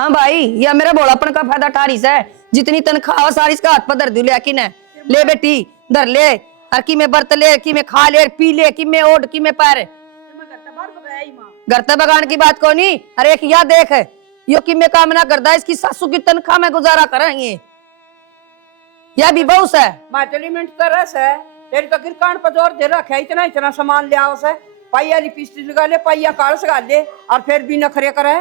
हाँ भाई, या मेरा भोलापन का फायदा ठारी से जितनी तनख्वाह हो सारी इसका हाथ पर धर दू लेकिन ले बेटी धर ले और की में बर्त ले की में खा ले पी ले की में ओढ़ की में पैर घर तक बगान की बात को नहीं। अरे एक या देख यो कि मैं काम ना करता इसकी सासू की तनख्वाह में गुजारा करेंगे यह भी बहुत है माचलीमेंट तरस है तेरी तो गिरकान पर जोर दे रखा है इतना इतना सामान ले आओ से पाइया लिपस्टिक लगा ले पाइया कालस लगा ले और फिर भी नखरे करे।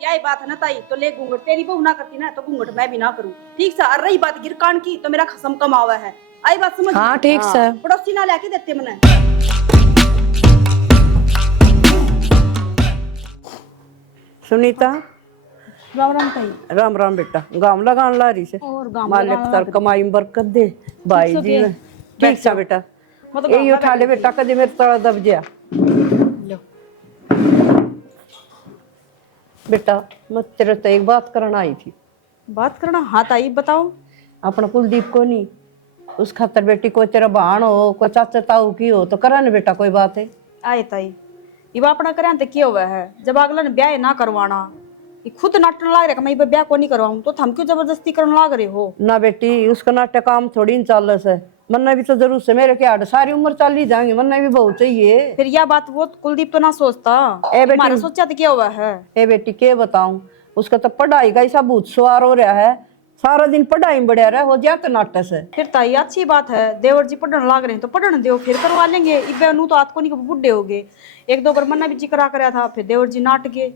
यही बात है ना ताई, तो ले घूंघट तेरी बहू ना करती ना तो घूंघट मैं भी ना करूं। ठीक सा। और रही बात गिरकान की तो मेरा खसम कमावा है। आई बात समझ? हाँ ठीक से पड़ोसी ना लेके देते मने। सुनीता राम राम ताई। राम राम बेटा गांव लगान ला रही से और गांव मालिक तर कमाई में बरकत दे भाई जी ने। ठीक सा बेटा ये उठा ले बेटा कदे मेरे तड़ा दब गया। बेटा मैं तेरे से एक बात करना आई थी। बात करना? हाँ ताई बताओ। अपना कुलदीप को नहीं उस खातर बेटी को तेरा बहन हो कोई चाचा ताऊ की हो तो करा ना बेटा कोई बात है। आए ताई ये अपना करे तो क्या हुआ है जब अगला ने ब्याह ना करवाना ये खुद नाटन लाग रहा मैं ब्याह को नहीं करवाऊं तो हम क्यों जबरदस्ती करने लाग रहे हो? ना बेटी उसका नाटक काम थोड़ी न चल है मन्ना भी तो जरूर से मेरे क्या सारी उम्र चल ही जाएंगे मन्ना भी बहुत चाहिए। फिर यह बात वो कुलदीप तो ना सोचता हमारा सोचा तो क्या हुआ है। ए बेटी क्या बताऊं उसका तो पढ़ाई का ऐसा भूत सवार हो रहा है सारा दिन पढ़ाई में बढ़िया रहा हो जाता नाटक से। फिर ताई अच्छी बात है देवर जी पढ़ने लाग रहे हैं तो पढ़ने दो फिर करवा लेंगे इबे नू तो आत को नहीं बुढ़े हो गए। एक दो बार मन्ना भी जिक्र करा था फिर देवर जी नाट गए।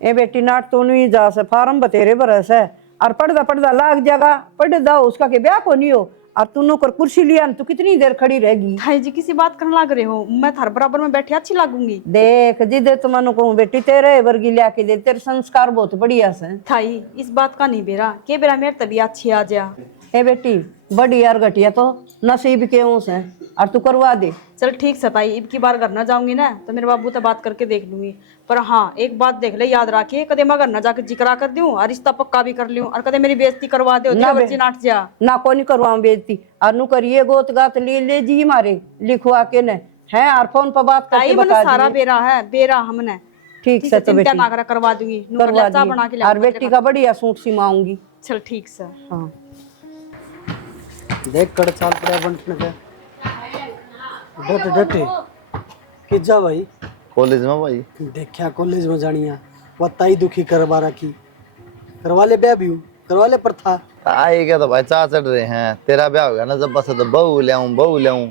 ए बेटी नाट तो नहीं जा से फार्म बतेरे बरस है और पढ़दा पढ़दा लाग जाएगा पढ़ जाओ उसका के ब्याह को नहीं हो और तू नौकर कुर्सी लिया तू कितनी देर खड़ी रहेगी। भाई जी किसी बात करने लाग रहे हो मैं थार बराबर में बैठी अच्छी लागूंगी। देख जिदे तुम मनु कहूँ बेटी तेरे वर्गी लिया के दे तेरे संस्कार बहुत बढ़िया से। थाई इस बात का नहीं बेरा के बेरा मेरे तबीयत अच्छी आ जा। ए बेटी बड़ी यार घटिया तो नसीब के से और तू करवा दे। चल ठीक से ताई इब की बार घर न जाऊंगी ना तो मेरे बाबू से बात करके देख लूंगी। पर हाँ एक बात देख ले याद रखिए कदे मैं घर न जाकर जिक्रा कर दूं और रिश्ता पक्का भी कर लूं और कदे मेरी बेइज्जती करवा दे नाट जा ना को नहीं करवाऊं बेइज्जती और नु करिए गोत गात ले जी मारे लिखवा के न है और फोन पर बात करके बता सारा बेरा है बेरा हमने। ठीक से तो बेटी ना करवा दूंगी बना के और बेटी का बढ़िया सूट सिमाऊंगी। चल ठीक से। हाँ देख कड़ चाल पड़ा बंटने का डटे डटे कि जा भाई कॉलेज में भाई देखा कॉलेज में जानिया बताई दुखी करवा रखी करवा ले ब्याह भी करवा ले पर था आए क्या तो भाई चाह चढ़ रहे हैं तेरा ब्याह हो गया ना जब बस तो बहू ले आऊं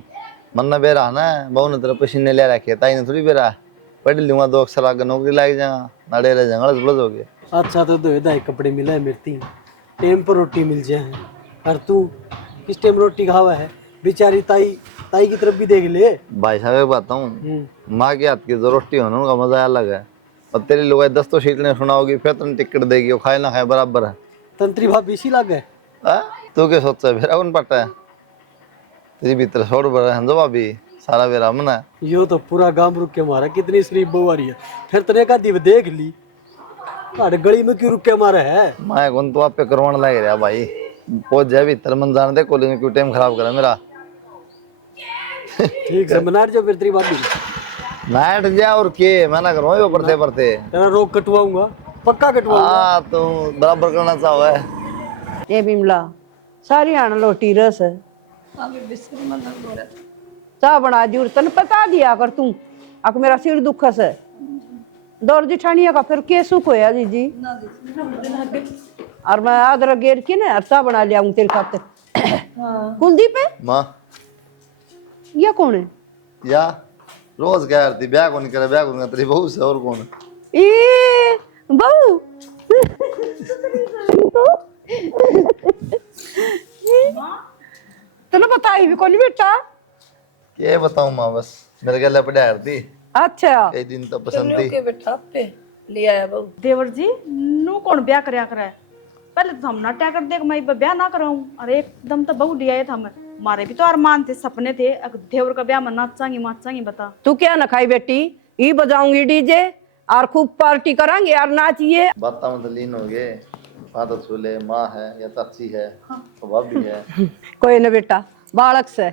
मन्ना बेरा ना बहू ने तेरा पसीने ले रखे ताई ने थोड़ी बेरा पढ़ लूंगा 2 अक्षर आगे नौकरी लग जाएगा नाड़े रह जाएगा प्लस हो गया। अच्छा तो दो दाई कपड़े मिला है मेरी टाइम पर रोटी मिल जाए और तू किस टाइम रोटी खावा है बेचारी ताई की तरफ भी देख ले। भाई साहब एक बात हूँ माँ के हाथ की जो रोटी होना उनका मजा अलग है और तेरी लोग 10 तो सीट ने सुनाओगी फिर तुम टिकट देगी वो खाए ना खाए बराबर है। तंत्री भाभी इसी लग है तू क्या सोचा फिर कौन पटा है तेरी भीतर छोड़ पड़ा है जो भाभी सारा बेरा मना यो तो पूरा गांव रुक के मारा कितनी शरीफ बहू आ रही है फिर तने का दिव देख ली अरे गली में क्यों रुक के मारा है मैं कौन तो आप पे करवाने लग रहा भाई पहुंच जाए भीतर मन जाने दे कॉलेज में क्यों टाइम खराब करा मेरा। ठीक है मना जो फिर तेरी भाभी नाइट जा और के मैं ना करूँ वो पढ़ते पढ़ते तेरा रोग कटवाऊंगा पक्का कटवाऊंगा। हाँ तो बराबर करना चाहो है ये बिमला सारी आना लोटी रस है चाह बना जूर तन पता दिया कर तू अक मेरा सिर दुखस है दौड़ जिठानिया का फिर के सुख होया जी और मैं अदरक गेर के ना चाह बना लिया तेरे खातिर। कुलदीप है माँ ये कौन है या रोज कह रही ब्याह कौन करे ब्याह कौन तेरी बहू से और कौन ए बहू तने बताई भी कौन बेटा क्या बताऊं माँ बस मेरे गले पे डाल दी। अच्छा एक दिन तो पसंद थी बेटा पे लिया है बहू। देवर जी नू कौन ब्याह करया करे पहले तो हम नाट्या कर देख मैं ब्याह ना कराऊं और एकदम तो बहू लिया था मैं मारे भी तो अरमान थे सपने थे देवर का ब्याह में नाचांगी बता तू क्या न खाई बेटी ई बजाऊंगी डीजे और खूब पार्टी करांगे और नाचिए बात में तो लीन हो गए फादर छोले माँ है या चाची है तो भाभी है कोई न बेटा बालक से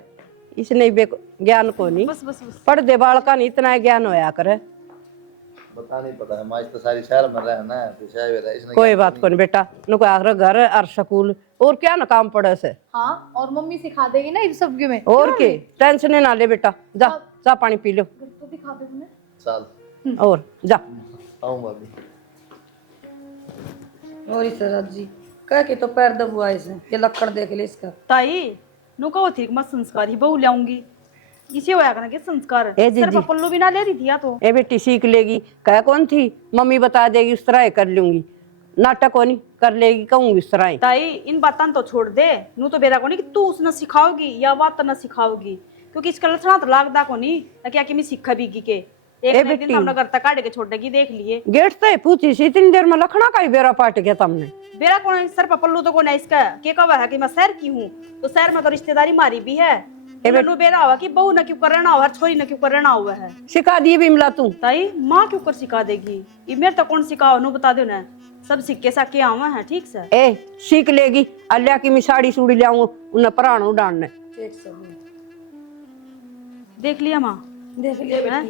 इसने ज्ञान को नहीं बस पढ़ दे बालका नहीं इतना ज्ञान होया करे बता नहीं पता है, माज तो सारी शहर में रहा ना, तो शायद इसने कोई बात को नहीं बेटा, नुको आखिर घर और स्कूल और क्या ना काम पड़े से। हाँ, और मम्मी सिखा देगी ना इन सब में। और के टेंशन ना ले बेटा, जा जा पानी पी लो तो दिखा दे तुम्हें। चल और जा। आऊंगा अभी। और इस राज जी कह के तो पैर दबुआ इसे, ये लक्कड़ देख ले इसका। ताई नु कहो थी मैं संस्कार ही बहू लाऊंगी, इसे होया करना के संस्कार ए दीदी। सिर्फ पल्लू भी ना ले रही थी या तो ए बेटी सीख लेगी, कह कौन थी मम्मी बता देगी उस तरह ही कर लूंगी, नाटक होनी कर लेगी कहूंगी उस तरह ही। ताई इन बातों तो छोड़ दे, नू तो बेरा को नहीं कि तू उसने सिखाओगी या बात ना सिखाओगी, क्योंकि इसका लक्षण तो लागदा को नहीं क्या कि मैं सीखा भी के एक दिन बेटी। हमने घर तक काट के छोड़ेगी देख लिए। गेट से पूछी सी इतनी देर में लखना का ही बेरा पाट गया तुमने। बेरा कौन है सर पल्लू तो कौन है इसका के कहा है कि मैं शहर की हूँ, तो शहर में तो रिश्तेदारी मारी भी है। नू बेरा हुआ कि बहू न क्यों करना हुआ, छोरी न क्यों करना हुआ है। सिखा दिए बिमला तू। ताई माँ क्यों कर सिखा देगी, ये मेरे तो कौन सिखाओ नू बता दो ना, सब सिक्के साके आवा है ठीक से। ए सीख लेगी, अल्लाह की मैं साड़ी सूड़ी ले आऊं उन्हें पराणू डालने। देख लिया माँ, देख लिया हैं?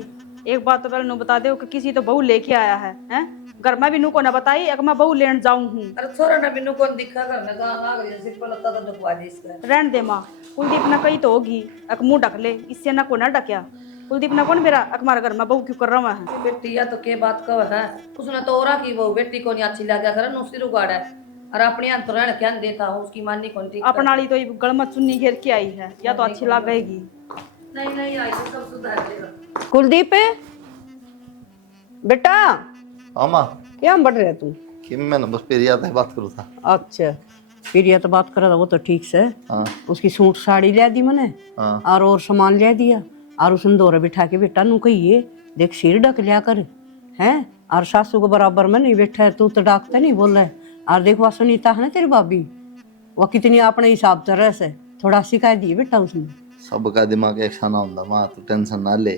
एक बात तो पहले नू बता दो कि किसी तो बहू लेके आया है, हैं? घर में भी नू को ना बताई एक मैं बहू लेने जाऊं हूँ। अरे छोरा ना बिनु कौन दिखा करने का आ गया सिर पर लत्ता तो दबवा दे इसका। रहन दे माँ, कुलदीप ना कही तो होगी एक मुंह ढक ले, इससे ना को ना ढक्या। कुलदीप ना कौन मेरा हमारे घर में बहू क्यों कर रहा है। बेटी या तो के बात कह है, उसने तो औरा की वो बेटी को नहीं अच्छी लगा कर नुसी रुगाड़ा है, और अपने यहाँ तो रहने क्या देता हूँ उसकी माननी कौन ठीक। अपना वाली तो ये गल में चुन्नी घेर के आई है, या तो अच्छी लगेगी। नहीं नहीं आई तो सब सुधार देगा। कुलदीप बेटा हाँ माँ, क्या बढ़ रहे तू? कि मैंने बस फिर याद है बात करूँ था। अच्छा फिर ये तो बात करा था वो तो ठीक से। हाँ उसकी सूट साड़ी ले दी मैंने हाँ और सामान ले दिया, और उसने दौरे बिठा के बेटा नू कहिए देख सिर ढक लिया कर हैं, और सासू को बराबर में नहीं बैठा है, तू तो डाकता नहीं बोल रहा है। और देख वह सुनीता है ना तेरी भाभी, वह कितनी अपने हिसाब से रह से थोड़ा सिखा दिए बेटा उसने। सबका दिमाग एक सा ना होता माँ, तू टेंशन ना ले,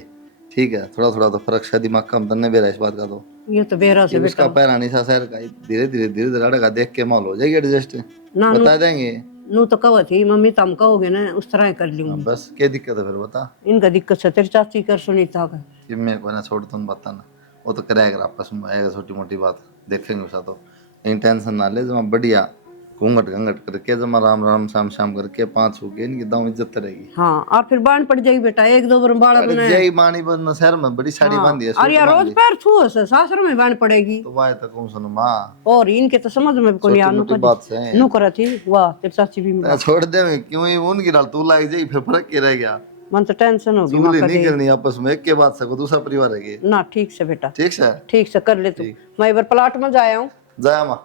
ठीक है? थोड़ा थोड़ा तो फर्क सा दिमाग कम तन्ने बेरा इस बात का तो ये तो बेरा से उसका पैर सा शहर का धीरे धीरे धीरे धीरे का देख के माल हो जाएगी एडजस्ट, ना बता देंगे। नू तो कहो थी मम्मी तुम कहोगे ना उस तरह ही कर लूंगी। बस क्या दिक्कत है फिर बता। इनका दिक्कत से तेरी चाची कर सुनीता का। कि मैं को ना छोड़ तुम बताना, वो तो कराएगा आपस में आएगा, छोटी मोटी बात देखेंगे उसका तो, इन टेंशन ना ले। जमा बढ़िया घूंघट घंघट करके जमा राम राम शाम शाम करके 5 हो गए, इनकी दाव इज्जत रहेगी। हाँ और फिर बांध पड़ जाएगी बेटा, एक दो बार बाड़ा बनाया। जय मानी बन शहर में बड़ी साड़ी बांधी है, और यार रोज पैर छू से सासर में बांध पड़ेगी। तो वाय तक कौन सुनो माँ, और इनके तो समझ में कोई छोटी मोटी बात से नु करा थी वाह तेरी चाची भी मिला। छोड़ दे मैं क्यों ही उनकी डाल तू लाग जाई, फिर फर्क क्या रह गया। मन तो टेंशन होगी चूली नहीं करनी आपस में, एक के बाद सको दूसरा परिवार है ना। ठीक से बेटा, ठीक से ठीक से कर ले तू। मैं इधर प्लाट में जाया हूँ। जाया माँ।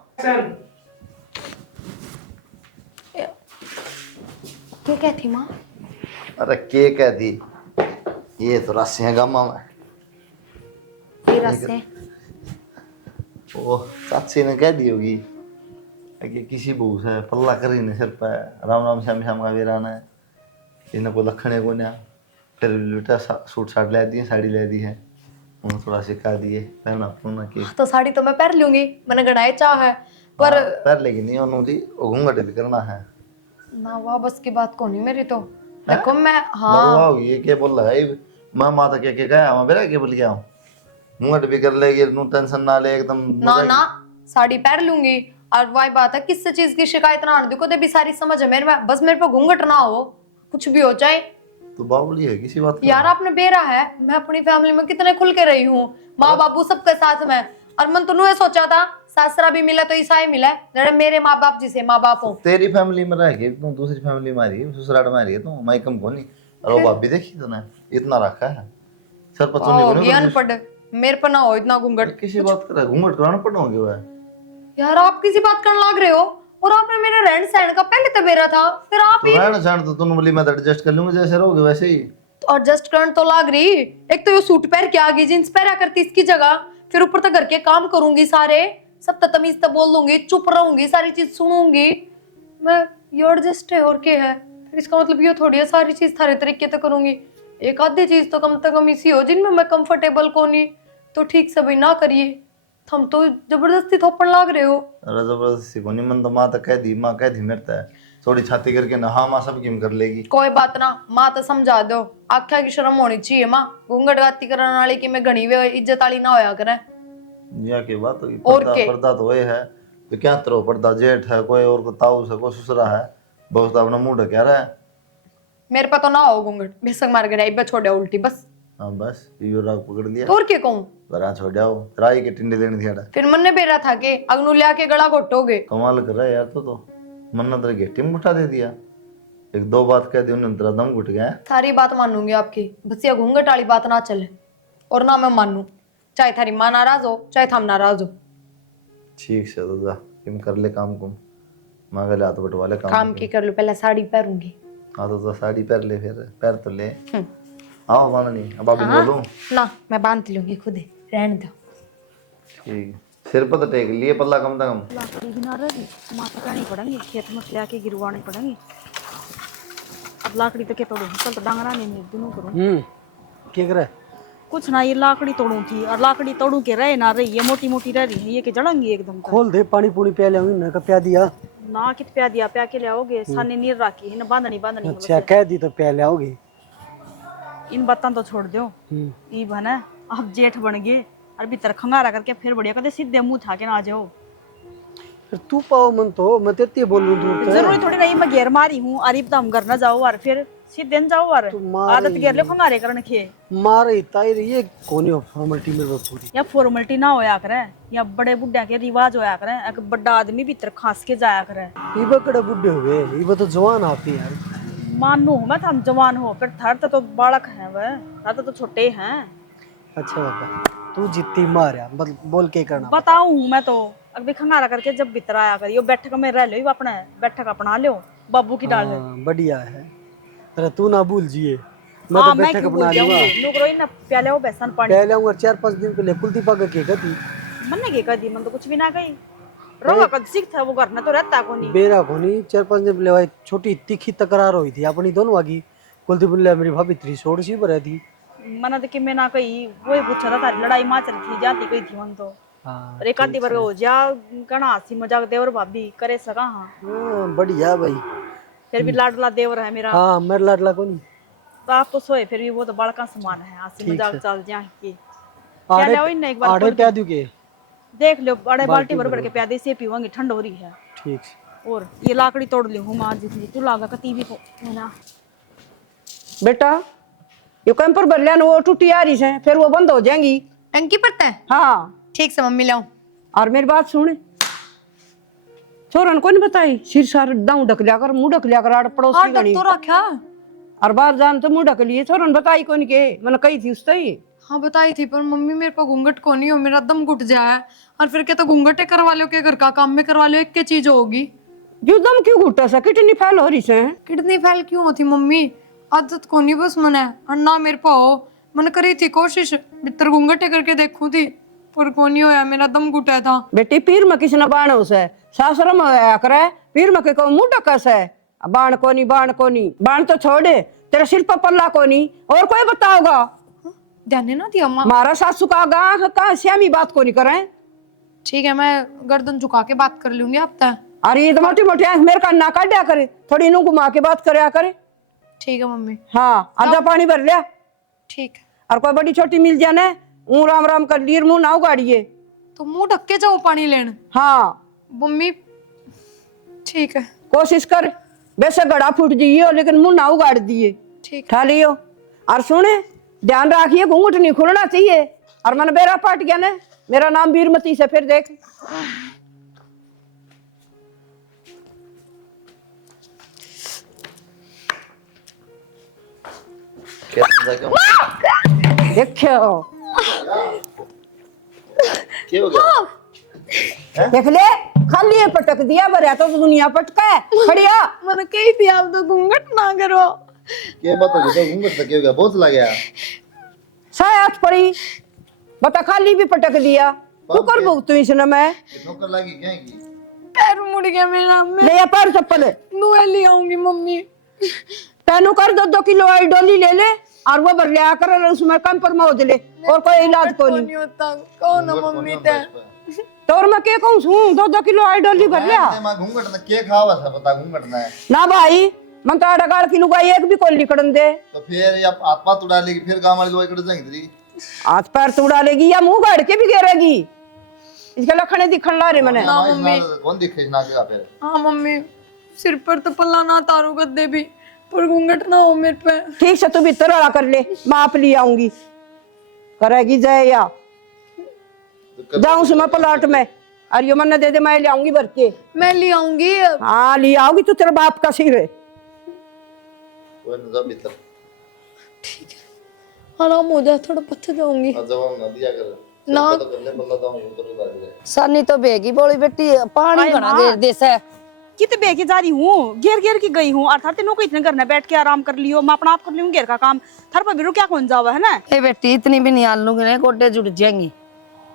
क्या क्या थी माँ? अरे के कह दी, ये तो राशियां गामा में से ओ चाची ने कह दी होगी कि किसी बहू से पल्ला करी ने सिर पे राम राम श्याम श्याम का वीराना है, इन्हें को लखने को ना। फिर बेटा सूट साट ले दी, साड़ी ले दी है, उन्हें थोड़ा सिखा दिए पहना पुना की। तो साड़ी तो मैं पहन लूंगी, मैंने गढ़ाई चाह है पर पैर लेगी नहीं उन्होंने घूंघट भी करना है ना, वाह बस की बात को नहीं मेरी तो। देखो मैं हाँ ये क्या बोल रहा है माँ, माता क्या क्या गया मैं बेरा क्या बोल गया हूँ, घूंघट भी कर लेगी, नो टेंशन ना ले एकदम। ना ना साड़ी पहन लूंगी, और वही बात है किस चीज की शिकायत ना आने, देखो तो भी सारी समझ है मेरे में, बस मेरे पे घूंघट ना हो, कुछ भी हो जाए। तो बाबुली है किसी बात यार आपने बेरा है, मैं अपनी फैमिली में कितने खुल के रही हूँ, माँ बाबू सबके साथ में, और मन तो ये सोचा था सासरा भी मिला तो ईसाई मिला, जरा मेरे माँ बाप जिसे माँ बाप हो। तेरी फैमिली में रह के तू दूसरी फैमिली में आ रही है, ससुराल में आ रही है, तू माई कम को नहीं। और वो भाभी देखी तो ना इतना रखा है सर पता नहीं अनपढ़ मेरे पर ना हो इतना घूंघट। किसी बात कर घूंघट कराना पड़ोगे वो। यार आप किसी बात करने लग रहे हो, और आपने मेरे रहन सहन का पहले तो बेरा था, फिर आप तो रहना सहन तो तुम बोली मैं एडजस्ट कर लूंगा, जैसे रहोगे वैसे ही। तो एडजस्ट करने तो लग रही, एक तो ये सूट पहन के आ गई, जींस पहना करती इसकी जगह, फिर ऊपर तक घर के काम करूंगी सारे, सब तमीज तो बोल दूंगी, चुप रहूंगी, सारी चीज सुनूंगी मैं, ये एडजस्ट है और क्या है। फिर इसका मतलब ये थोड़ी है सारी चीज थारे तरीके से करूंगी, एक आधी चीज तो कम से कम इसी हो जिनमें मैं कंफर्टेबल को नहीं, तो ठीक से भाई ना करिए, हम तो जबरदस्ती थोपड़ लाग रहे हो। अरे जबरदस्ती को नहीं, मन तो माँ तो कह दी, माँ कह दी मेरे है थोड़ी छाती करके ना, हाँ माँ सब किम कर लेगी। कोई बात ना, माँ तो समझा दो, आख्या की शर्म होनी चाहिए माँ, घूंघट गाती करने वाली की मैं घनी वे इज्जत वाली ना होया करे। या की बात होगी, और पर्दा के? पर्दा तो ये है तो क्या तरो पर्दा, जेठ है कोई और को ताऊ से कोई ससुरा है, बहुत अपना मुंह ढके रहा है। मेरे पे तो ना हो घूंघट, बेसक मार गया इब्बे छोड़े उल्टी बस। हाँ बस यो राग पकड़ लिया, तो और के कहूं? वरा छोड़ जाओ, राई के टिंडे लेने थियाड़ा। फिर मन ने बेरा था के अगनू लिया के गला घोटोगे। कमाल कर रहा है यार, तो मन्ना तेरे घेटी में उठा दे दिया, एक दो बात कह दी उन्होंने तेरा दम घुट गया है। सारी बात मानूंगी आपकी, बस ये घूंघट वाली बात ना चले और ना मैं मानू, चाहे थारी माँ नाराज हो चाहे थम नाराज हो। ठीक से तो जा तुम कर ले काम कुम, मांगे ले हाथ बटवा ले काम की कर लो, पहले साड़ी पहनूंगी। हाँ तो साड़ी पहन ले, फिर पैर तो ले आओ बांध नहीं, अब आप बोलो। ना मैं बांध लूंगी खुद ही, रहने दो। ठीक, सिर पर तो टेक लिए पल्ला कम से कम। लाकड़ी भी ना रही, माथा करनी पड़ेंगी, खेत में ले आके गिरवानी पड़ेंगी। अब लाकड़ी तो क्या तोड़ू, कल तो डांगरा नहीं दोनों करूँ। क्या कर रहा है? कुछ ना, ये लाकड़ी तोड़ू थी और लाकड़ी तोड़ू के रहे ना रही, ये मोटी मोटी रह रही है, ये के जड़ेंगी एकदम। खोल दे, पानी पूरी पिया लिया ना, प्या दिया। ना कित प्या दिया, प्या के ले आओगे, सानी नीर राखी है ना, बांधनी बांधनी है अच्छा कह दी तो प्या ले आओगी। बस। इन बातों तो छोड़ दो, ई बना अब जेठ बन गए और भीतर खंगारा करके फिर बढ़िया कहते सीधे मुंह था के ना आ जाओ। फिर तू पाओ मन तो मैं तेते बोल रहा हूँ। जरूरी थोड़ी नहीं मैं घेर मारी हूँ, अरे तो हम घर ना जाओ और फिर सीधे न जाओ और आदत घेर ले खंगारे करने के। मारे ताई रही है कोनी फॉर्मेलिटी में पूरी। या फॉर्मेलिटी ना होया करे, या बड़े बुढ़िया के रिवाज होया करे, एक बड़ा आदमी भीतर खास के जाया करे। ये बड़े बुढ़े हो गए, ये तो जवान आती यार। मानू मैं हम जवान हो, फिर थर तो बालक है वह, थर तो छोटे हैं। अच्छा बाबा तू जितनी मारा मतलब बोल के करना बताऊं मैं तो अभी खंगारा करके जब भीतर आया करियो, बैठक में रह लो अपने, बैठक अपना लो बाबू की डाल। बढ़िया है, अरे तू ना भूल जिए, मैं हाँ तो मैं बैठक क्यों अपना भूल लूंगा। जाऊंगी, लोग रोई ना प्याले हो बेसन पानी। पहले आऊंगा 4-5 दिन पहले कुलती पाग के गती मन ने कह दी, मन तो कुछ भी ना गई, रोगा कद सीख था वो घर में तो रहता को नहीं। बेरा को नहीं 4-5 दिन पहले भाई छोटी तीखी तकरार हुई थी अपनी दोनों आगी। कुलती बुल्ला मेरी भाभी 300 सी पर थी। मना तो कि मैं ना कही, वही पूछा था तारी लड़ाई माँ चल थी जाती कही थी मन तो। हाँ और एक आधी बार हो जा कना हंसी मजाक देवर भाभी करे सका। हाँ बढ़िया भाई, फिर भी लाडला देवर है मेरा। हाँ मेरा लाडला को नहीं तो आप तो सोए, फिर भी वो तो बड़का समान है, हंसी मजाक चल जाए की। आड़े एक बार आड़े प्या दूं के देख लो, बड़े बाल्टी भर भर के प्यादे से पीवांगी, ठंड हो रही है। ठीक। और ये लाकड़ी तोड़ ली हूँ माँ जितनी तू लागा कती भी को ना। बेटा ये कैंपर भर लिया ना, वो टूटी आ रही है फिर वो बंद हो जाएंगी। टंकी पड़ता है? हाँ ठीक से मम्मी लाऊं। और मेरी बात सुने, छोरन को नहीं बताई, सिर सार दाऊ ढक लिया कर, मुंह ढक लिया कर, आड़ पड़ोस हाँ की डक गणी तो रखा। और बाहर जान तो मुंह ढक लिए, छोरन बताई कौन के मैंने कही थी उससे ही। हाँ बताई थी, पर मम्मी मेरे को घूंघट को नहीं हो, मेरा दम घुट जाए और फिर क्या तो घूंघटे करवा लो, क्या घर का काम में करवा लो, एक के चीज होगी। जो दम क्यों घुटा सा, कितनी फैल हो रही है। कितनी फैल क्यों होती मम्मी, आदत को नहीं बस मने, और ना मेरे को हो। मन करी थी कोशिश भीतर घूंघटे करके देखूं थी, पर को नहीं होया, मेरा दम घुटा था। बेटी पीर में किसी ने बाण उसे सासरम होया करे, पीर में के मुंह ढकस है, बाण को नहीं, बाण को नहीं, बाण तो छोड़े तेरा सिर पर पल्ला को नहीं, और कोई बताओगा। ध्यान नहीं ना दिया अम्मा। मारा सासू का गा कहा श्यामी बात को नहीं करे। ठीक है, मैं गर्दन झुका के बात कर लूंगी अब तक। अरे ये तो मोटी मोटी आंख मेरे का ना काटा करे, थोड़ी नू घुमा के बात करया करे। ठीक है मम्मी। हाँ आधा पानी भर लिया, ठीक है। और कोई बड़ी छोटी मिल जाने ऊ राम राम कर लीर मुंह ना उगाड़िए। तो मुंह ढक के जाओ पानी लेने। हाँ मम्मी ठीक है। कोशिश कर, वैसे गड़ा फूट जाइए लेकिन मुंह ना उगाड़ दिए। ठीक खा लियो, और सुने ध्यान रखिए घूंघट नहीं खुलना चाहिए। और मन बेरा पाट गया ना, मेरा नाम वीरमती से फिर देख। देखो क्या हो गया? देख ले, खाली पटक दिया बरिया तो दुनिया पटका है खड़िया। मैंने कही थी आप तो घूंघट ना करो। क्या बात हो गई? तो घूंघट से क्या हो गया? बहुत लग गया। साथ पड़ी बता, खाली भी पटक दिया तू कर भुगतू इसने। मैं नौकर लगी क्या की? पैर मुड़ गया मेरा, मैं ले पैर चप्पल नुए ले आऊंगी मम्मी। तेनू कर 2-2 किलो आई डोली ले ले और वो भर लिया कर, और उसमें कम पर मौज ले, और कोई इलाज को नहीं होता। कौन है मम्मी ते? तो और मैं के कहूं छू 2-2 किलो आई डोली भर लिया मैं घूंघट ने के खावा था पता घूंघट ने ना भाई। मन तो आड़ा गाल की लुगाई एक भी कोई निकड़न दे। तो फिर ये हाथ पाथ उड़ा लेगी, फिर गांव वाली लोग इकट्ठे जाएंगे तेरी। हाथ पैर तो उड़ा लेगी या मुंह गाड़ के भी गिरेगी। इसके लखने दिखण ला रे मने। कौन दिखे ना क्या फिर? हाँ मम्मी, सिर पर तो पल्ला ना तारू गद्दे भी, पर घूंघट ना हो मेरे पे। ठीक से तू भीतर वाला कर ले, माप ले आऊंगी। करेगी जय या जाऊं सुमा प्लाट में, और यो मन दे दे, मैं ले आऊंगी भर के। मैं ले आऊंगी। हाँ ले आओगी, तू तेरे बाप का सिर है। कोई न जा भीतर। आराम हो जाए थोड़ा, पत्थर जाऊंगी जवाब ना दिया कर ना। तो बल्ले बल्ला दाऊं उतर ही बाज गए। सानी तो बेगी बोली बेटी, पानी अरे घना माँ। घेर देस है। कितने बेगी जा रही हूँ, घेर घेर की गई हूँ, अर्थात तेनों को इतने घर में बैठ के आराम कर लियो, मैं अपना आप कर लियूँ घेर का काम। थर पर भी क्या कौन जावा है ना। ए बेटी इतनी भी नहीं आलूंगी ना, गोड्डे जुड़ जाएंगी,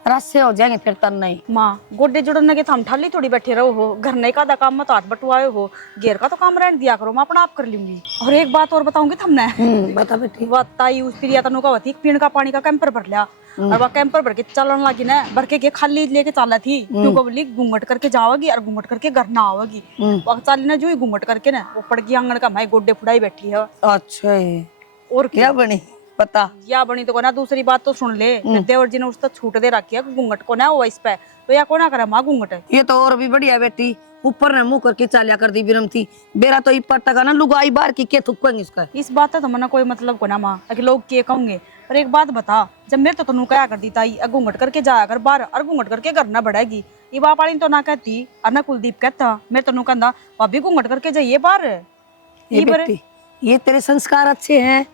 रस्से हो जाएंगे फिर तन नहीं। माँ गोड्डे जुड़ने के थम ठाली थोड़ी बैठे रहो हो, घर नहीं का काम मत हाथ बटवाए हो, घेर का तो काम रहने दिया करो, मैं अपना आप कर लूंगी। और एक बात और बताऊंगी थमने। बता बेटी। बताई उस प्रिया तनु का होती पीने का पानी का कैंपर भर लिया, और वह कैंपर भर के चलन लगी ना, भर के खाली लेके चला थी, क्योंकि बोली घूंघट करके जाओगी और घूंघट करके घर ना आओगी। वह चाली ना जो ही घूंघट करके ना, वो पड़ गई आंगन का, मैं गोड्डे फुड़ाई बैठी है। अच्छा है, और क्या बनी पता? या बनी तो को ना, दूसरी बात तो सुन ले, देवर जी ने उसको छूट दे रखी है घूंघट को ना, वो इस पे तो या को ना करे माँ घूंघट। ये तो और भी बढ़िया बेटी, ऊपर ने मुंह करके चालिया कर दी बिरम थी, बेरा तो इपर तक ना लुगाई बार की के थुक्केंगे इसका। इस बात का तो मना कोई मतलब को ना माँ, कि लोग के कहोगे। पर एक बात बता, जब मेरे तो तनु क्या कर दी ताई, घूंघट करके जाया कर बाहर, और घूंघट करके घर ना बढ़ेगी। ये बाप वाली तो ना कहती, और ना कुलदीप कहता, मेरे तनु कहता भाभी घूंघट करके जाइए बाहर। ये बेटी, ये तेरे संस्कार अच्छे हैं,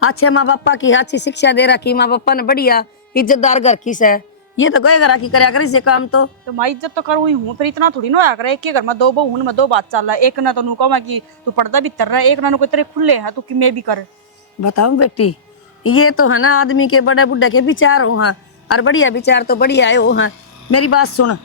अच्छे माँ बापा की अच्छी शिक्षा दे रखी, माँ बापा ने बढ़िया इज्जतदार घर की से, ये तो गए घर की करया कर इसे काम तो मैं इज्जत तो करूँ ही हूँ, फिर इतना थोड़ी ना होया करे। एक के घर में दो बहू में दो बात चल रहा है, एक ना तो कहूँ मैं कि तू पर्दा भीतर रहा, एक ना कोई तेरे खुले है तो कि मैं भी कर। बताऊं बेटी, ये तो है ना आदमी के बड़े बुढ़े के विचार हो हाँ, और बढ़िया विचार तो बढ़िया है हो हाँ। मेरी बात सुन,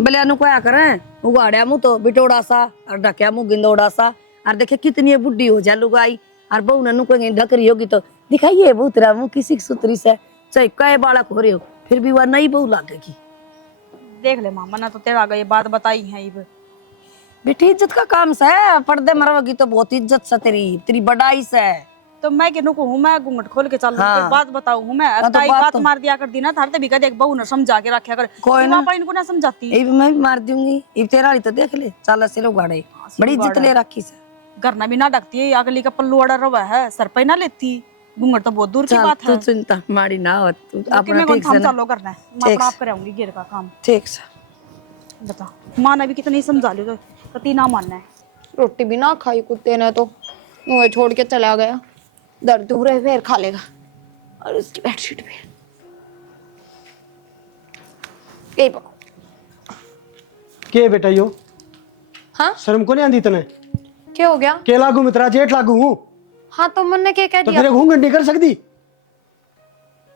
भले अनु क्या करें, उगाड़िया मुँह तो बिटोड़ा सा और ढकिया मुँह गिंदोड़ा सा, और देखे कितनी बुढ़ी हो जा लुगाई, और बहू ननु कहेंगे ढकरी होगी तो दिखाइए बहुतरा मुँह किसी सुतरी से, चाहे कई बालक हो रहे हो फिर भी वह नई बहू लागेगी। देख ले मामा ना तो तेरा आगे ये बात बताई है। ये बेटी इज्जत का काम से है, पर्दे मरवागी तो बहुत इज्जत से तेरी तेरी बड़ाई से। तो मैं किन्नू को हूँ, मैं घूंघट खोल के चल रही हूँ, हाँ। फिर बात बताऊ हूँ मैं। तो ताई बात बात तो- मार दिया कर दी ना, थारते भी कह देख बहू ने समझा के रखा कर, कोई ना। पापा इनको ना समझाती। ये भी मैं भी मार दूंगी, ये तेरा वाली तो देख ले चाला से लोग गाड़े बड़ी इज्जत ले रखी से। घर ना भी ना डकती है, अगली का पल्लू अड़ा रवा है, सर पे ना लेती, घूंघट तो बहुत दूर की चल बात तू है। चिंता मारी ना हो, तू लेकिन अपना मैं कौन ठीक से थाम ना, चालो करना है, मैं ठीक अपना आप से। कराऊंगी घेर का काम। ठीक से। बता माँ ने भी कितनी समझा लियो, तो कति ना मानना है। रोटी भी ना खाई कुत्ते ने तो, मुँह छोड़ के चला गया। दर्द दूर है फिर खा लेगा। और उसकी बेडशीट पे यही पकड़ो। के बेटा यो हाँ शर्म को नहीं आंदी तने? क्या हो गया? के लागू मैं तेरा जेठ लागू हूँ, हाँ तो मैंने क्या कह तो दिया? तेरे घूंघट नहीं कर सकती?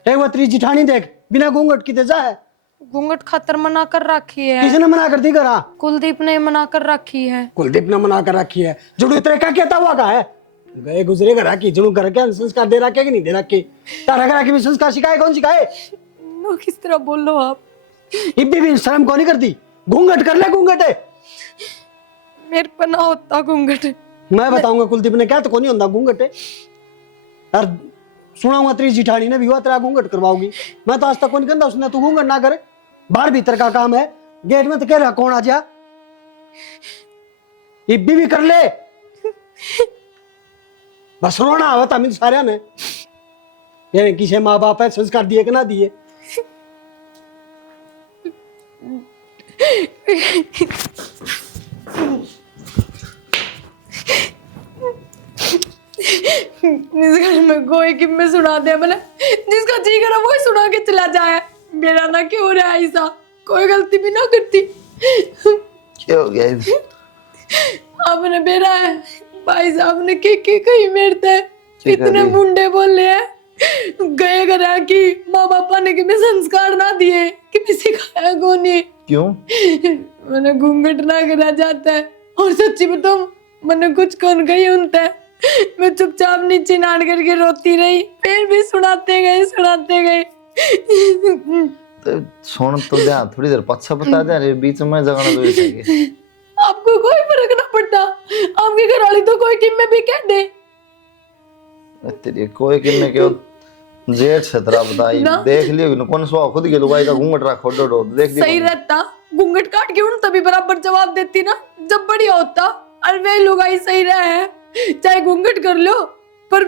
एक बार तेरी जिठानी देख, बिना घूंघट की जा है। घूंघट खातर मना कर रखी है, किसी ने मना कर दी करा? कुलदीप ने मना कर रखी है। कुलदीप ने मना कर रखी है, जुड़ू तेरे का कहता हुआ का है? गए गुजरे घर की जुड़ू घर के संस्कार दे रखे कि नहीं दे रखे? तारा घर की भी संस्कार सिखाए, कौन सिखाए? नो किस तरह बोल लो आप? इब्बी भी शर्म को नहीं करती? घूंघट कर ले, घूंघट है। मेरे पर ना होता घूंघट। मैं बताऊंगा कुलदीप ने क्या, तो कौन होता घूंघट है। और सुनाऊंगा तेरी जिठानी ने भी हुआ तेरा घूंघट करवाओगी। मैं तो आज तक कौन कहता उसने तू घूंघट ना करे, बाहर भीतर का काम है, गेट में तो कह रहा कौन आ जा। इब्बी भी कर ले, बस रोना आवता मिल सारे ने ये किसे माँ बाप है संस्कार दिए कि ना दिए। इस घर में कोई कि मैं सुना दे मैंने, जिसका जी करा वो सुना के चला जाए। मेरा ना क्यों रहा ऐसा, कोई गलती भी ना करती। क्या हो गया इधर? आपने बेरा है भाई साहब ने के कहीं मेरता है, इतने मुंडे बोले हैं गए करा कि माँ बापा ने कि मैं संस्कार ना दिए कि मैं सिखाया को नहीं। क्यों? मैंने घूंघट ना करा जाता है, और सच्ची बताऊं मैंने कुछ कौन गई उनते, मैं चुपचाप नीचे नाड़ करके रोती रही, फिर भी सुनाते गए। तो सुन तो जा, थोड़ी देर पच्छा बता दे, अरे बीच में जगह ना दो चाहिए। आपको कोई फर्क ना पड़ता, आपकी घरवाली तो कोई किम में भी कह दे। तेरी कोई किन्ने क्यों जेठ से तेरा बताई देख लियो न कौन सो खुद के लुगाई का घूंघट रखो डो देख लियो सही रहता घूंघट काट के उन तभी बराबर जवाब देती ना जब बढ़िया होता। और वे लुगाई सही रहे चाहे घूंघट कर लो पर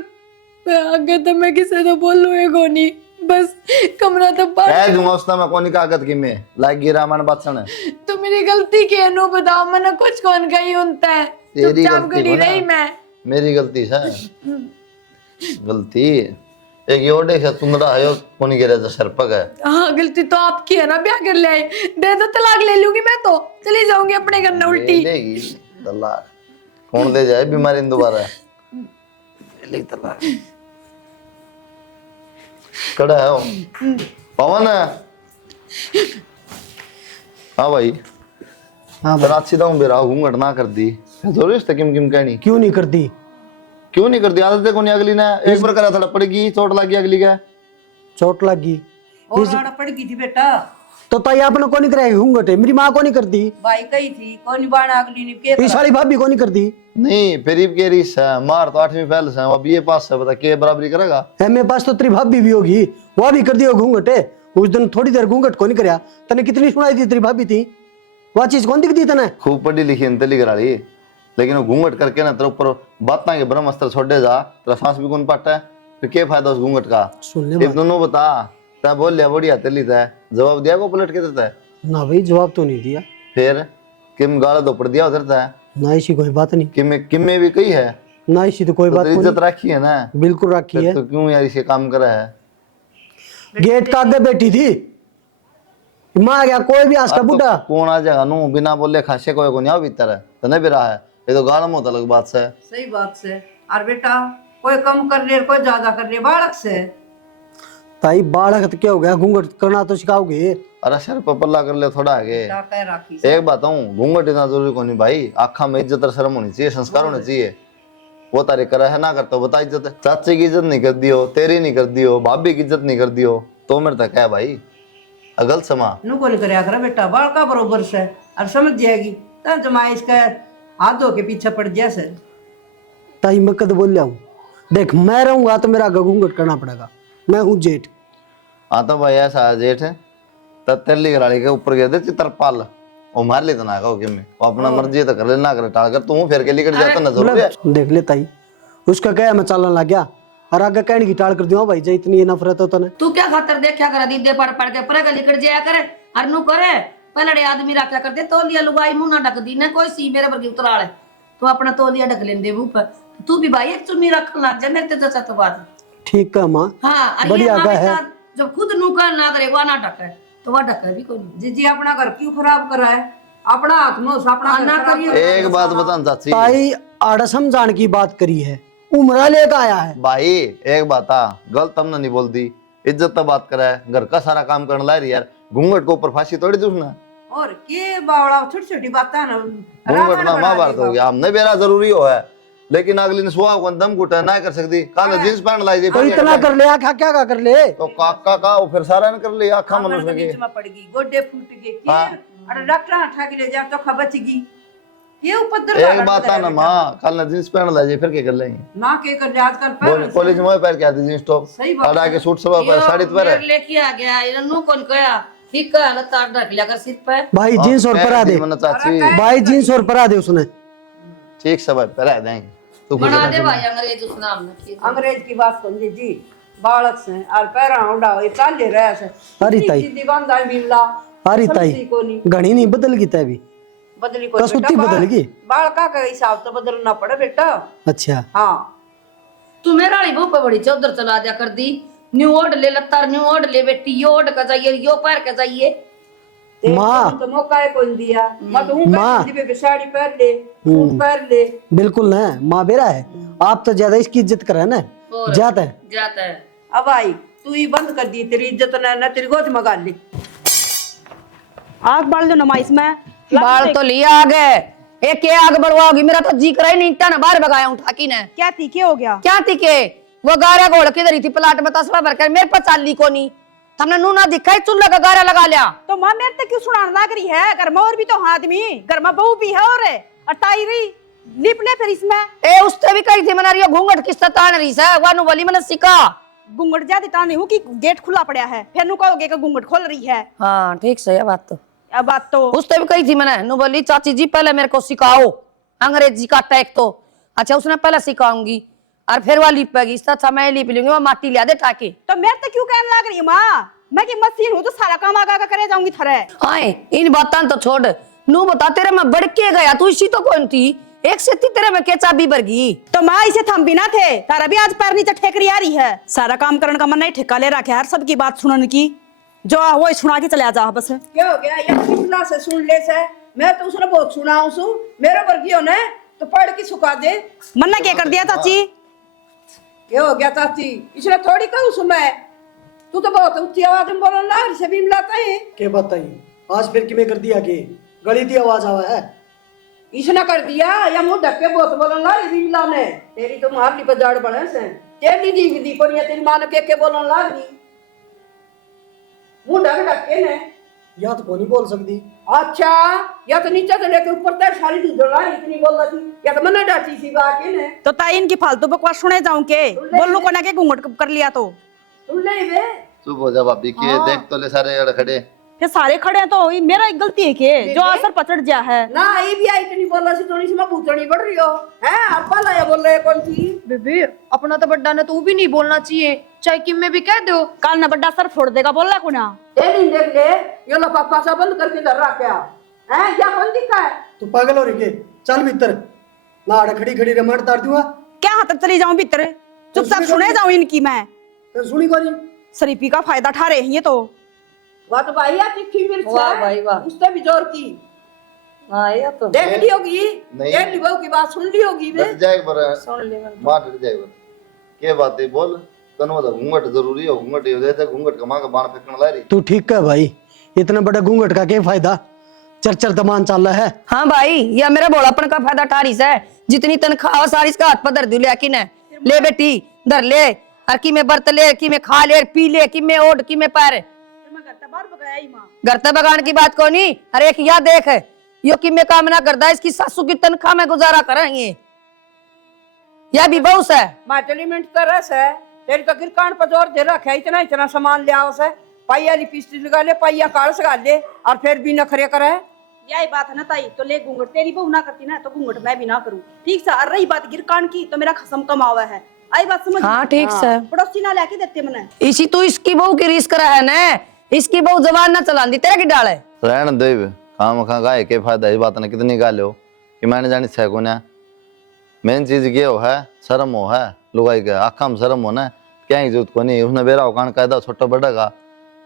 आगे तो मैं किसे तो बोल लूँ नहीं बस कमरा तो कह पार दूंगा उसने मैं कोनी कागज की में लाइक गिरा मन बात सुन तो मेरी गलती के नो बताओ मैंने कुछ कौन कही होता है तेरी चुपचाप गलती खड़ी हो ना। रही मैं मेरी गलती है गलती एक योडे से तुंदरा है कोनी गिरा जो सरपक है हाँ गलती तो आपकी है ना ब्याह कर ले दे दो तलाक ले लूंगी मैं तो चली जाऊंगी अपने घर न उल्टी लेगी तलाक कौन दे जाए बीमारी दोबारा ले तलाक कड़ा है वो पवन है हाँ भाई हाँ पर अच्छी तो बेरा घूंघट ना कर दी जरूरी है किम किम कहनी क्यों नहीं करती? क्यों नहीं कर दी आदत देखो नहीं अगली ने एक बार करा था पड़ेगी चोट लगी अगली का चोट लगी और राड़ा पड़ गई थी बेटा। तो ताई आपने को नहीं कराई घूंघट है, मेरी माँ को नहीं करती, भाई कही थी कौन बाणा अगली ने के ये सारी भाभी को नहीं करती नहीं फिर के रीस है मार तो 8वीं फेल से अब ये पास है बता के बराबरी करेगा है मेरे पास तो तेरी भाभी भी होगी, वो भी कर दी हो घूंघट है। उस दिन थोड़ी देर घूंघट को नहीं कराया, तने कितनी सुनाई थी तेरी भाभी थी, वह चीज कौन दिखती तने? खूब पढ़ी लिखी अंतली करा ली लेकिन वो घूंघट करके ना तेरे ऊपर बातें के ब्रह्म अस्त्र छोड़े जा तेरा सांस भी कौन पाटा है फिर क्या फायदा उस घूंघट का? सुन ले ये दोनों बता तय बोल लिया बढ़िया तेली तय जवाब दिया को पलट के देता है ना भाई जवाब तो नहीं दिया, फिर किम गाला दोपड़ दिया उधर तय ना ऐसी कोई बात नहीं, किम में भी कही है ना ऐसी तो कोई तो बात तेरी नहीं, इज्जत रखी है ना बिल्कुल रखी फिर है। तो क्यों यार इसे काम करा है गेट का आगे बैठी थी, माँ आ गया कोई भी आस्का अब तो बुढ़ा कौन आ जाएगा नू बिना बोले खासे कोई को नहीं आओ भीतर है तो नहीं भी रहा है ये तो गाल में होता अलग बात से सही बात से। और बेटा कोई कम कर ले कोई ज्यादा कर ले बालक से। ताई बालक तो क्या हो गया, घूंघट करना तो सिखाओगे। अरे सर पर पल्ला कर ले थोड़ा आगे क्या कह राखी एक बात हूँ घूंघट इतना जरूरी को नहीं भाई आखा में इज्जत और शर्म होनी चाहिए संस्कार होने चाहिए वो तारी करा है ना करता बता इज्जत है चाची की इज्जत नहीं कर दियो तेरी नहीं कर दियो भाभी की इज्जत नहीं कर दियो तो मेरे तक है भाई अगल समा नु को नहीं करया कर बेटा बालका बरोबर से और समझ जाएगी तब जमा इसका हाथ धो के पीछे पड़ गया से। ताई मैं कद बोल रहा हूँ, देख मैं रहूंगा तो मेरा घूंघट करना पड़ेगा, मैं हूँ जेठ। हाँ तो भाई ऐसा है जेठ है तब तेली गराड़ी के ऊपर गए थे तरपाल वो मार लेता ना कहो कि मैं वो अपना मर्जी तो कर ले ना करे टाल कर तू फिर के लिकट जाता ना जरूर है देख ले ताई उसका क्या मैं चालन लग गया और आगे कहने की टाल कर दियो भाई जे इतनी नफरत हो तो ने तू क्या खातर देखा कर दीदे पढ़ पढ़ के परे गली कर जाया करे और नु करे पहले आदमी रखा करते तौलिया लुगाई मुंह ना ढक दी ना कोई सी मेरे वर्गी उतराल है तू अपना तौलिया ढक लेंदे मुंह पर तू भी भाई एक चुन्नी रख लग जा मेरे ते जैसा तो बात ठीक है माँ, हां और ये बढ़िया माँ का है। बेटा जब खुद नु कर ना करे वो ना ढके तो वह ढके भी कोई नहीं जीजी अपना घर क्यों खराब करा है अपना हाथ में अपना घर ना खराब करिए। करा है। एक बात बता चाची ताई आड़सम जान की बात करी है, उमरा लेकर आया है। भाई एक बात आ गलत हमने नहीं बोल दी इज्जत तो बात करा है घर का सारा काम करने ला रही यार घूंघट को ऊपर फांसी तोड़ी दी उसने और के बावड़ा छोटी छोटी बातें ना घूंघट ना महाभारत हो गया हमने बेरा जरूरी हो है लेकिन अगली ने सुहा को दम घुटा ना कर सकती काले जींस पहन लाई तो इतना कर ले आखा क्या कर ले, तो काका का वो फिर सारा ने कर लिया आखा मनुष्य के बीच में पड़ गई गोडे फूट गए के हाँ। अरे डॉक्टर उठा के ले जा तो खबर गई ये उपद्रव एक वाला बात बदला है ना बेटा। माँ कल ने जींस पहन लाई फिर क्या कर लेंगे ना के कर आजकल पहन कॉलेज में पहन के आती जींस टॉप सही बात और आगे सूट सलवार पर साड़ी तो पहने लेके आ गया ये नु कौन कया ठीक है ना तार ढक लिया कर सिर पे भाई जींस और परा दे, मन चाची भाई जींस और परा दे उसने। ठीक सब है पहरा देंगे तू खुश बना रह। दे भाई अंग्रेज उस नाम ने अंग्रेज की बात समझे जी बालक से और पैरा उड़ा ये चाल ले रहा है अरे ताई। सीधी बांधा मिलला अरे समझी ताई को नहीं घनी नहीं बदल गई तय भी, बदली को कसूती बदल गई। बालका का हिसाब तो बदलना पड़े बेटा। अच्छा हाँ तू मेरा ही भूख बड़ी चौधर चला दिया कर दी न्यू ओड ले लत्तार न्यू ओड ले बेटी यो ओड का चाहिए यो पैर का चाहिए माँ तो मौका है कौन दिया मत हूँ माँ। पे साड़ी पहन ले सूट पहन ले बिल्कुल ना माँ बेरा है, आप तो ज्यादा इसकी इज्जत कर रहे हैं ना, ज्यादा है। जाता है अब आई तू ही बंद कर दी तेरी इज्जत ना तेरी गोद में गाल ली आग बाल दो नमाइश में बाल तो लिया आगे एक के आग बढ़वाओगी मेरा तो जी करा ही नहीं इतना ना बाहर भगाया उठा की ने क्या तीखे हो गया क्या तिके वो गारा घोड़ के धरी थी प्लाट में तस्वा भरकर मेरे पर चाली को नहीं हमने नू ना दिखा चूल्हा का गारा लगा लिया तो माँ मेरे तक क्यों सुनाने लग रही है घर में और भी तो आदमी घर में बहू भी है और अटाई रही लिप ले फिर इसमें ए उससे भी कही थी मना रही घूंघट किस तान रही है वानु वाली मैंने सिखा घूंघट ज्यादा टाणी हूँ कि गेट खुला पड़ा है, फिर नु कहोगे कि घूंघट खोल रही है। हाँ ठीक से है बात तो। अब बात तो उस टाइम कही थी मैंने, नु बोली चाची जी पहले मेरे को सिखाओ अंग्रेजी का टैग तो। अच्छा उसने पहले सिखाऊंगी और फिर वह लिपेगी, इससे अच्छा मैं लिप लूंगी, वह माटी लिया दे टाके। तो मैं तो क्यों कहने लग रही हूँ माँ, मैं की मशीन हूँ तो सारा काम आगा करे जाऊंगी थरे। आए इन बातां तो छोड़, नु बता तेरे में बढ़ के गया तू, इसी तो कौन थी एक से थी तेरे में के चाबी भरगी। तो माँ इसे थम भी ना थे, तारा भी आज पैर नीचे ठेकरी आ रही है। सारा काम करने का मन नहीं, ठेका ले रखा है हर सबकी बात सुनने की, जो वो सुना के चला जा बस। क्या हो गया ये कितना से सुन ले से, मैं तो उसने बहुत सुनाऊं सु, मेरे वर्गियों ने तो पढ़ के सुखा दे। मन्ना क्या कर दिया चाची? क्या हो गया चाची, इसने थोड़ी कहूं सु मैं, तू तो बहुत ऊंची आवाज में बोलने लग से भी मिलाता है। के बताइए आज फिर किमें कर दिया के गली थी आवाज आवा है। इसने कर दिया या मुंह ढक के बहुत बोलने लग भी मिला ने, तेरी तो मारली पर जाड़ बने से, तेरी दी दी पर ये तेरी मां ने के बोलने लग गई, मुंह ढक ढक के ने। या तो कोई नहीं बोल सकती। अच्छा या तो नीचे से लेके ऊपर तक सारी दूध रहा इतनी बोल रही थी, या तो मना डांटी सी बात के ने। तो ताई इनकी फालतू बकवास सुने जाऊं के, बोलू को ना के घूंघट कर लिया तो सुन ले वे चुप हो जा भाभी के देख तो ले सारे अड़ खड़े। फिर सारे खड़े हैं तो ये मेरा एक गलती है के जो असर पचड़ जा है ना, ये भी आई इतनी बोल रही थोड़ी सी मैं पूछनी पड़ रही हो है, अब वाला ये बोल रहे कौन थी। बेबी अपना तो बड्डा ने तू भी नहीं बोलना चाहिए, चाहे किम में भी कह दो। काल ना बड्डा सर फोड़ देगा बोला को ना। तेरी देख ले ये लो पापा सा बंद करके धर रहा क्या है, या कौन दिखा है। तू पागल हो रही के, चल भीतर ना अड़ खड़ी खड़ी रमण तार दूंगा। क्या हाथ चली जाऊं भीतर, चुपचाप सुने जाऊं इनकी मैं। तो सुनी कौन शरीफी का फायदा ठा रहे हैं ये तो। वाह तो भाई या तीखी मिर्च वाह है भाई वाह। उससे भी जोर की हाँ ये तो देख ली होगी, नहीं। देख ली बहू की बात सुन ली होगी वे। डट जाए पर सुन ले मैंने। मार डट जाए पर के बात है बोल, तनु तो घूंघट जरूरी है, घूंघट ये देते घूंघट का मां का बाण फेंकने ला रही। तू ठीक है भाई, इतना बड़ा घूंघट का क्या फायदा, चरचर दमान चल रहा है। हाँ भाई यह मेरा भोलापन का फायदा टारिस है, जितनी तनख्वाह सारी इसका हाथ पर धर दू लेकिन है। ले बेटी धर ले, और की में बर्त ले, की में खा ले, पी ले, की में ओढ़, की में पैर। घर तक बगान की बात को नहीं, हर एक या देख यो कि मैं काम ना करता, इसकी सासू की तनख्वाह में गुजारा करेंगे, यह भी बहुत है। माचली मिनट तरस है, तेरी तो गिरकान पर जोर दे रखा है, इतना इतना सामान ले आओ से, पाइया लिपस्टिक लगा ले, पाइया कालस लगा ले, और फिर भी नखरे करे। यही बात है ना ताई, तो ले घूंघट तेरी बहू ना करती ना तो घूंघट मैं भी ना करूं, ठीक से। और रही बात गिरकान की तो मेरा खसम कमावा है, आई बात समझ। हाँ ठीक से। पड़ोसी ना लेके देते मने। इसी तो इसकी बहू की रीस करा है ना, इसकी बहू जबान ना चलांदी, तेरे की डाल है। रहन दे काम खा गाय के फायदा इस बात ने कितनी गाल हो कि मैंने जानी छे को ना। मेन चीज ये हो है शर्म हो है लुगाई के, आखा में शर्म हो ना, क्या इज्जत को नहीं उसने बेरा कान कायदा छोटा बड़ा का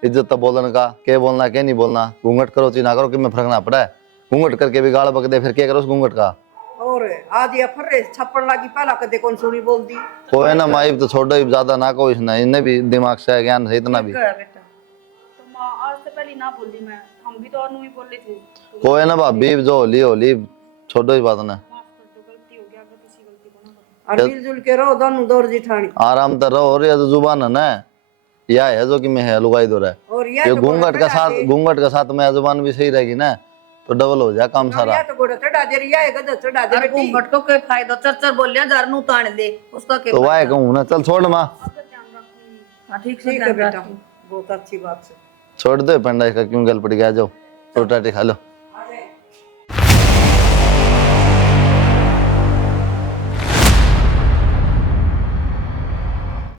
इज्जत तो बोलन का, के बोलना के नहीं बोलना, घूंघट करो ची ना करो कि मैं फर्क ना पड़ा है, घूंघट करके भी गाल बक दे फिर क्या करो उस घूंघट का। और आज ये फर्रे छप्पड़ लागी पहला कदे कौन सुनी बोल दी। कोई ना माई तो छोड़ो ही ज्यादा ना को इसने, इन्हें भी दिमाग से ज्ञान है इतना भी। तो माँ आज से पहले ना बोली मैं, हम भी तो और नहीं बोले थे। कोई ना भाभी जो होली छोड़ो ही बात ना, माफ कर दो, गलती हो गया, अगर किसी गलती को ना करो। और मिलजुल के रहो दोनों दौर जिठानी। आराम तो रहो, और ये तो जुबान है ना, या है जो कि मैं है लुगाई दो रहा है, और ये घूंघट का साथ में जुबान भी सही रहेगी ना तो डबल हो जाए काम सारा। तो गोड़ा चढ़ा दे रही है, गधा चढ़ा दे अरे बेटी। घूंघट को कोई फायदा, चरचर बोलिया जर नू तान दे उसका के तो वाह कहूँ ना, चल छोड़ माँ, हाँ ठीक से ठीक है बेटा, बहुत अच्छी बात है। छोड़ दे पंडा का क्यों गल पड़ गया, जाओ रोटी खा लो।